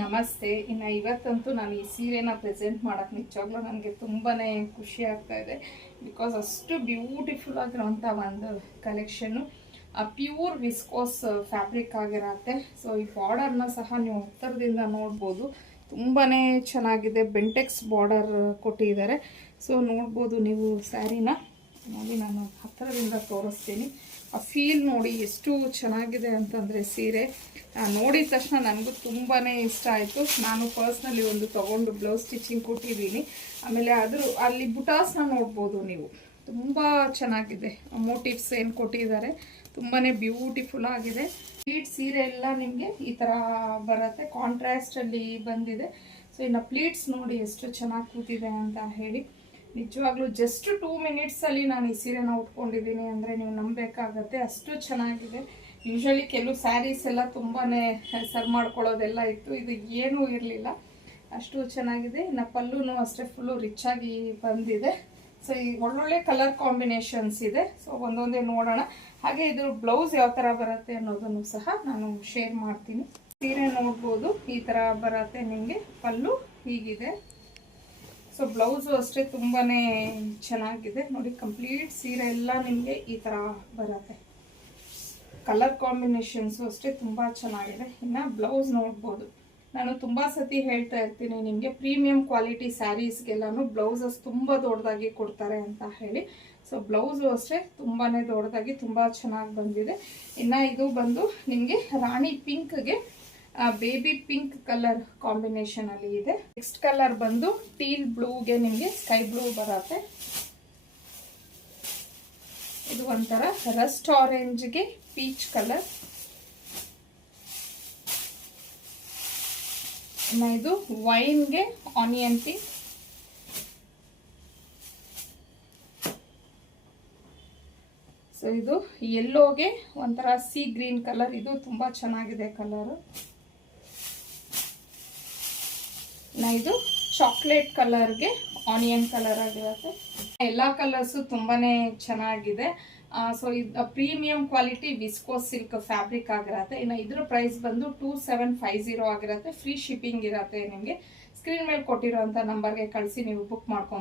ನಮಸ್ತೆ. ಇನ್ನು ಇವತ್ತಂತೂ ನಾನು ಈ ಸೀರೆನ ಪ್ರೆಸೆಂಟ್ ಮಾಡೋಕ್ಕೆ ನಿಜವಾಗ್ಲೂ ನನಗೆ ತುಂಬಾ ಖುಷಿ ಆಗ್ತಾ ಇದೆ. ಬಿಕಾಸ್ ಅಷ್ಟು ಬ್ಯೂಟಿಫುಲ್ ಆಗಿರೋಂಥ ಒಂದು ಕಲೆಕ್ಷನ್ನು, ಪ್ಯೂರ್ ವಿಸ್ಕೋಸ್ ಫ್ಯಾಬ್ರಿಕ್ ಆಗಿರತ್ತೆ. ಸೊ ಈ ಬಾರ್ಡರ್ನ ಸಹ ನೀವು ಹತ್ತಿರದಿಂದ ನೋಡ್ಬೋದು, ತುಂಬಾ ಚೆನ್ನಾಗಿದೆ. ಬೆಂಟೆಕ್ಸ್ ಬಾರ್ಡರ್ ಕೊಟ್ಟಿದ್ದಾರೆ. ಸೊ ನೋಡ್ಬೋದು ನೀವು ಸ್ಯಾರಿನ ನೋಡಿ, ನಾನು ಹತ್ತಿರದಿಂದ ತೋರಿಸ್ತೀನಿ. ಆ ಫೀಲ್ ನೋಡಿ ಎಷ್ಟು ಚೆನ್ನಾಗಿದೆ ಅಂತಂದರೆ ಸೀರೆ ನೋಡಿದ ತಕ್ಷಣ ನನಗೂ ತುಂಬಾ ಇಷ್ಟ ಆಯಿತು. ನಾನು ಪರ್ಸ್ನಲಿ ಒಂದು ತೊಗೊಂಡು ಬ್ಲೌಸ್ ಸ್ಟಿಚಿಂಗ್ ಕೊಟ್ಟಿದ್ದೀನಿ. ಆಮೇಲೆ ಅಲ್ಲಿ ಬುಟಾಸ್ನ ನೋಡ್ಬೋದು ನೀವು, ತುಂಬ ಚೆನ್ನಾಗಿದೆ. ಮೋಟಿವ್ಸ್ ಏನು ಕೊಟ್ಟಿದ್ದಾರೆ, ತುಂಬಾ ಬ್ಯೂಟಿಫುಲ್ ಆಗಿದೆ. ಪ್ಲೀಟ್ ಸೀರೆ ಎಲ್ಲ ನಿಮಗೆ ಈ ಥರ ಬರುತ್ತೆ, ಕಾಂಟ್ರಾಸ್ಟಲ್ಲಿ ಬಂದಿದೆ. ಸೊ ಇನ್ನು ಪ್ಲೀಟ್ಸ್ ನೋಡಿ ಎಷ್ಟು ಚೆನ್ನಾಗಿ ಕೂತಿದೆ ಅಂತ ಹೇಳಿ. ನಿಜವಾಗ್ಲೂ ಜಸ್ಟ್ 2 ಮಿನಿಟ್ಸಲ್ಲಿ ನಾನು ಈ ಸೀರೆನ ಉಟ್ಕೊಂಡಿದ್ದೀನಿ ಅಂದರೆ ನೀವು ನಂಬಬೇಕಾಗತ್ತೆ, ಅಷ್ಟು ಚೆನ್ನಾಗಿದೆ. ಯೂಶ್ವಲಿ ಕೆಲವು ಸ್ಯಾರೀಸ್ ಎಲ್ಲ ತುಂಬಾ ಸರ್ ಮಾಡ್ಕೊಳ್ಳೋದೆಲ್ಲ ಇತ್ತು, ಇದು ಏನೂ ಇರಲಿಲ್ಲ, ಅಷ್ಟು ಚೆನ್ನಾಗಿದೆ. ಇನ್ನು ಪಲ್ಲುನೂ ಅಷ್ಟೇ ಫುಲ್ಲು ರಿಚಾಗಿ ಬಂದಿದೆ. ಸೊ ಈ ಒಳ್ಳೊಳ್ಳೆ ಕಲರ್ ಕಾಂಬಿನೇಷನ್ಸ್ ಇದೆ. ಸೊ ಒಂದೊಂದೇ ನೋಡೋಣ. ಹಾಗೆ ಇದ್ರ ಬ್ಲೌಸ್ ಯಾವ ಥರ ಬರುತ್ತೆ ಅನ್ನೋದನ್ನು ಸಹ ನಾನು ಶೇರ್ ಮಾಡ್ತೀನಿ. ಸೀರೆ ನೋಡ್ಬೋದು, ಈ ಥರ ಬರುತ್ತೆ ನಿಮಗೆ. ಪಲ್ಲು ಹೀಗಿದೆ. ಸೊ ಬ್ಲೌಸು ಅಷ್ಟೇ ತುಂಬಾ ಚೆನ್ನಾಗಿದೆ ನೋಡಿ. ಕಂಪ್ಲೀಟ್ ಸೀರೆ ಎಲ್ಲ ನಿಮಗೆ ಈ ಥರ ಬರುತ್ತೆ. ಕಲರ್ ಕಾಂಬಿನೇಷನ್ಸು ಅಷ್ಟೇ ತುಂಬ ಚೆನ್ನಾಗಿದೆ. ಇನ್ನು ಬ್ಲೌಸ್ ನೋಡ್ಬೋದು. ನಾನು ತುಂಬ ಸತಿ ಹೇಳ್ತಾ ಇರ್ತೀನಿ ನಿಮಗೆ, ಪ್ರೀಮಿಯಂ ಕ್ವಾಲಿಟಿ ಸ್ಯಾರೀಸ್ಗೆಲ್ಲನೂ ಬ್ಲೌಸಸ್ ತುಂಬ ದೊಡ್ಡದಾಗಿ ಕೊಡ್ತಾರೆ ಅಂತ ಹೇಳಿ. ಸೊ ಬ್ಲೌಸು ಅಷ್ಟೇ ತುಂಬಾ ದೊಡ್ಡದಾಗಿ ತುಂಬ ಚೆನ್ನಾಗಿ ಬಂದಿದೆ. ಇನ್ನು ಇದು ಬಂದು ನಿಮಗೆ ರಾಣಿ ಪಿಂಕ್ಗೆ ಬೇಬಿ ಪಿಂಕ್ ಕಲರ್ ಕಾಂಬಿನೇಷನ್ ಅಲ್ಲಿ ಇದೆ. ನೆಕ್ಸ್ಟ್ ಕಲರ್ ಬಂದು ಟೀಲ್ ಬ್ಲೂಗೆ ನಿಮಗೆ ಸ್ಕೈ ಬ್ಲೂ ಬರುತ್ತೆ. ಇದು ಒಂಥರ ರಸ್ಟ್ ಆರೆಂಜ್ಗೆ ಪೀಚ್ ಕಲರ್. ಇನ್ನು ಇದು ವೈನ್ಗೆ ಆನಿಯನ್ ಪಿಂಕ್. ಸೊ ಇದು ಯೆಲ್ಲೋಗೆ ಒಂಥರ ಸಿ ಗ್ರೀನ್ ಕಲರ್. ಇದು ತುಂಬಾ ಚೆನ್ನಾಗಿದೆ ಕಲರ್. ಇದು ಚಾಕ್ಲೇಟ್ ಕಲರ್ಗೆ ಆನಿಯನ್ ಕಲರ್ ಆಗಿರುತ್ತೆ. ಎಲ್ಲ ಕಲರ್ಸು ತುಂಬಾ ಚೆನ್ನಾಗಿದೆ. ಸೊ ಇದು premium quality viscose silk fabric ಆಗಿರುತ್ತೆ. ಇನ್ನು ಇದ್ರ ಪ್ರೈಸ್ ಬಂದು 2750 ಆಗಿರುತ್ತೆ. ಫ್ರೀ ಶಿಪ್ಪಿಂಗ್ ಇರುತ್ತೆ ನಿಮಗೆ. ಸ್ಕ್ರೀನ್ ಮೇಲೆ ಕೊಟ್ಟಿರೋಂಥ ನಂಬರ್ಗೆ ಕಳಿಸಿ ನೀವು ಬುಕ್ ಮಾಡ್ಕೊಂಡು